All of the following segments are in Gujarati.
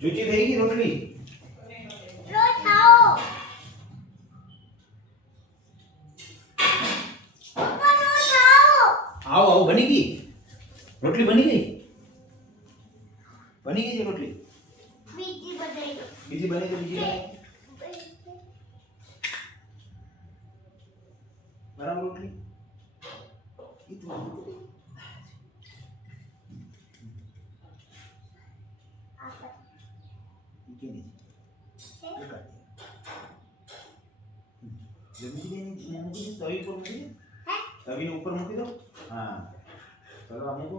જુચી થઈ ગઈ રોટલી ખાઓ પપ્પા નો ખાઓ આવો આવો બની ગઈ રોટલી બની ગઈ છે રોટલી બીજી બનાવી દો બીજી બની તો બીજી બની બરાબર રોટલી ઈ તો તવી પર મૂકી દો તવીને ઉપર મૂકી દો હા ચલો આ મૂકો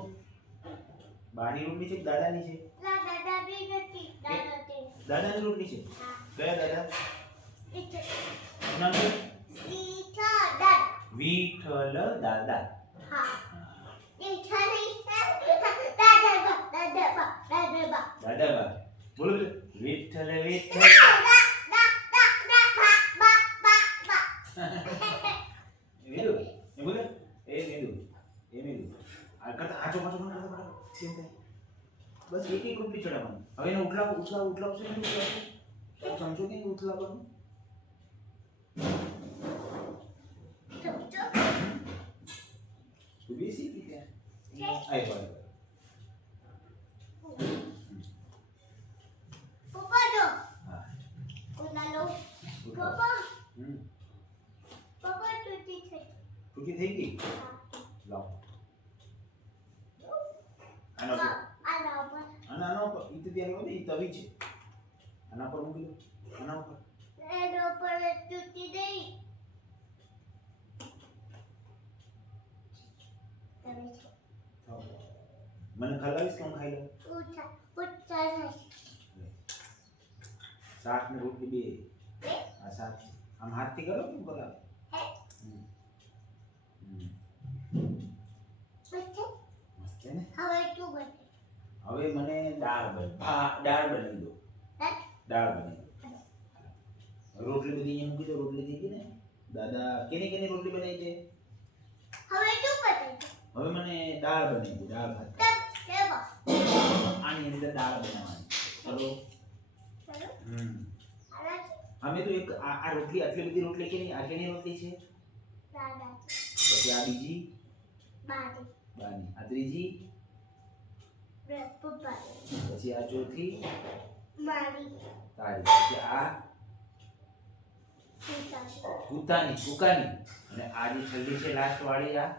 બાની રોટલી છે દાદાની છે દાદા બી નથી દાદા તે દાદાની રોટલી છે કયા દાદા નામ વિઠ્ઠલ દાદા હા દાદા બોલો વિઠ્ઠલ વિઠ્ઠલ મેદુ એ બોલે એ મેદુ આ કરતા આચો પાછો ન કરતા કેમ થાય બસ એક રોટલી ચડાવવાની હવે એને ઉઠલાવશે ને સમજો કે ઉઠલા કરો તું બેસી હતી ત્યાં આય બોલ પપ્પા જો હા ઉનાલો પપ્પા પપ્પા તૂટી થઈ ગઈ લાવ આનો આનો પર ઈ તો ત્યાં હોય ઈ તવી છે આના પર મૂકી દો આના ઉપર એનો પર તૂટી ગઈ મને ખલાવીશ કે હું ખાઈ લઉં શાક ને રોટલી બે આ શાક આમ હાથથી કરો કે બોલા મસ્ત છે ને હવે મને દાળ બનાવી દો રોટલી બધી અહીંયા મૂકી દો રોટલી થઈ ગઈ ને દાદા કેની રોટલી બનાવી છે હવે મને દાળ બનાવી દો દાળ ભાત આની અંદર દાળ બનાવવાની ચલો અમે તો એક આ રોટલી આટલી બધી રોટલી કેની આ કેની રોટલી છે પછી આ બીજી બાની આ ત્રીજી પછી આ ચોથી તારી પછી આ કુકાની અને આ જે છેલ્લી છે લાસ્ટ વાળી આ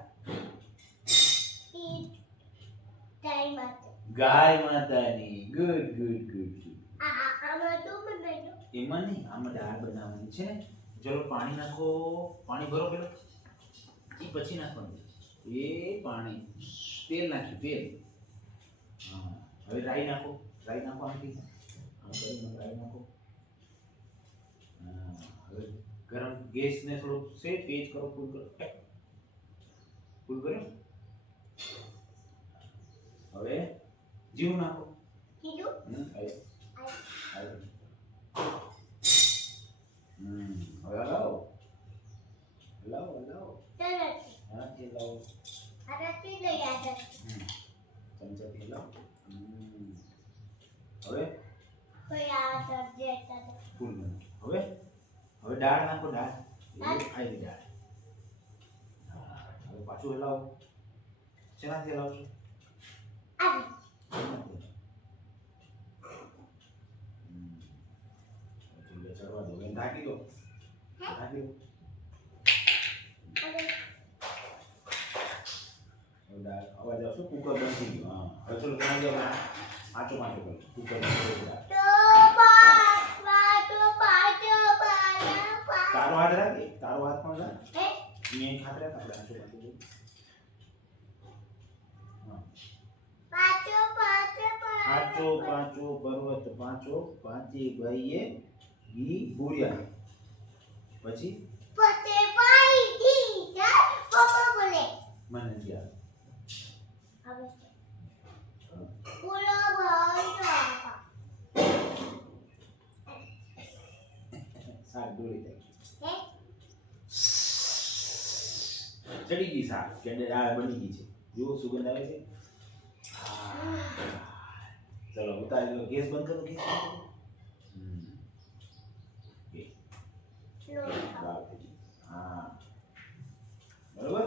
ગાય માતાની ગુડ એમાં નહીં આમાં દાળ બનાવવાની છે ને ચલો પાણી નાખો પાણી ભરો પેલો એ પછી નાખવાનું એ પાણી તેલ નાખ્યું તેલ હા હવે રાઈ નાખો આમથી આમ કરીને રાઈ નાખો હા હવે ગરમ ગેસ ને થોડો તેજ કરો ફૂલ કર્યો હવે જીરું નાખો હવે હલાવો હા તે લાવો ચમચાથી હલાવો હવે ફૂલ હવે દાળ નાખો દાળ આવી દાળ હવે પાછું હલાવો શેનાથી હલાવશો ચડવા દો એને ઢાંકી દો અવાજ આવશે કુકર બંધ થઈ ગયું હા હવે ચલો બનાવી દો આચો કરો કુકર બંધ કરી દો તારો હાથ પણ રાખ મેં હાથ રાખ આપણે આચો પાંચો પર્વત પાંચે ભાઈએ ઘી પૂર્યા પછી મને યાદ શાક ડોળી જાય ચડી ગઈ શાક કે દાળ બની ગઈ છે જો સુગંધ આવે છે ચલો ઉતારી લો ગેસ બંધ કરો ગેસ બંધ કરો લોટ દાળ થઈ ગઈ. હા બરોબર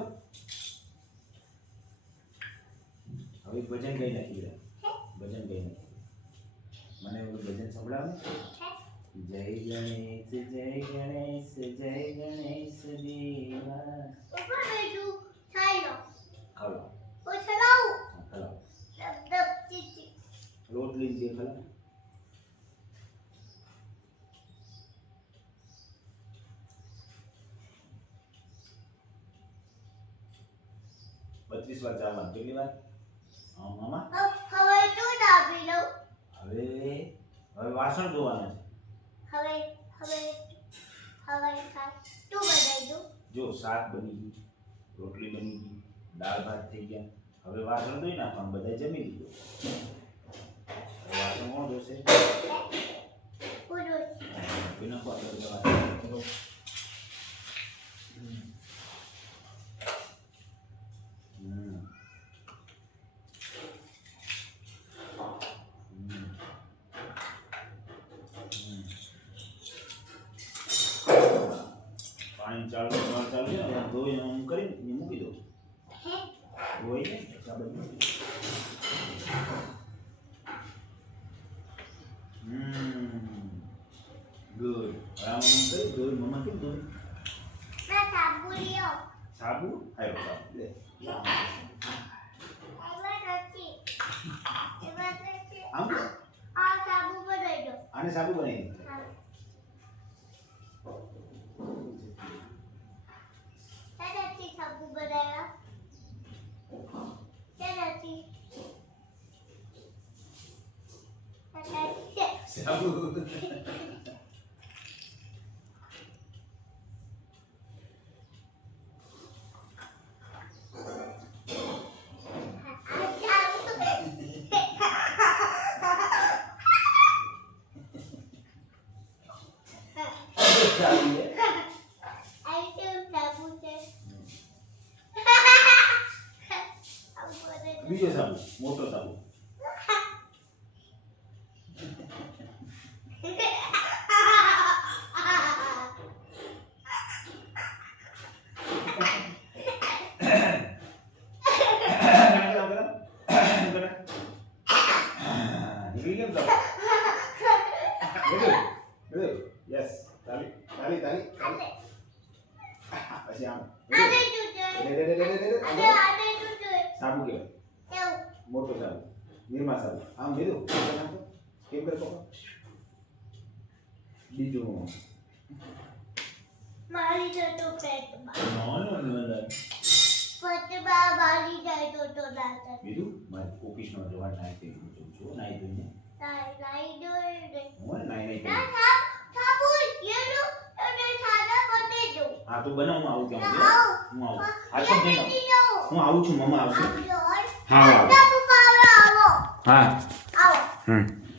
હવે ભજન ગઈ નાખી દે ભજન ગઈ નાખી મને એવું ભજન સંભળાવ ને જય ગણેશ દેવા ઉપર બેઠું ચાલો ખાલો ઓ ચલાવ ખાલો દબ દબ ચીચી રોટલી દે ખાલો 32 વાર ચાલવાનું કેટલી વાર મામા હવે તું દાબી લો હવે વાસણ ધોવાના હવે હવે હવે ખાય તું બનાવી દો છે જો શાક બની ગયું રોટલી બની ગઈ દાળ ભાત થઈ ગયા હવે વાસણ ધોઈ નાખવાનું બધાય જમી લીધું હવે વાસણ કોણ ધોશે પૂરો ધોઈ નાખો આપણે બધા વાસણ કરો પાણી ચાલુ છે ને ધોઈને હું કરીને મૂકી દઉં ધોઈને પછી આ બધું ગુડ આમાં હું કરી ધોઈ મમ્મા કેમ ધોઈ ના સાબુ લ્યો સાબુ આવ્યો સાબુ લે આમ કે આ સાબુ બનાવી દો આને સાબુ બનાવી દે ત્યાંથી સાબુ બનાવ્યા ત્યાંથી સાબુ બીજો સાબુ મોટો સાબુ નીકળી કેમ સાબુ યસ તાલી તાલી તાલી પછી આમ સાબુ કેવાય મોટો સાબુ નિરમા સાબુ આમ લીધું કેમ કરે પપ્પા બીજું મારી જતો પેટમાં નો પેટમાં મારી જતો તો દાંત બીજું મારી ઓફિસનો જવા નાઈ થઈ ગયું છું નાઈ ધોઈને નાઈ દો રે હું નાઈ ના સાબુ યેલો અને સાદા બને દો હા તો બનાવ હું આવું કેમ આવ હું આવું હાથ પગ ધોઈ નાખ હું આવું છું મમ્મા આવશે આવો હા આવો હા આવો હમ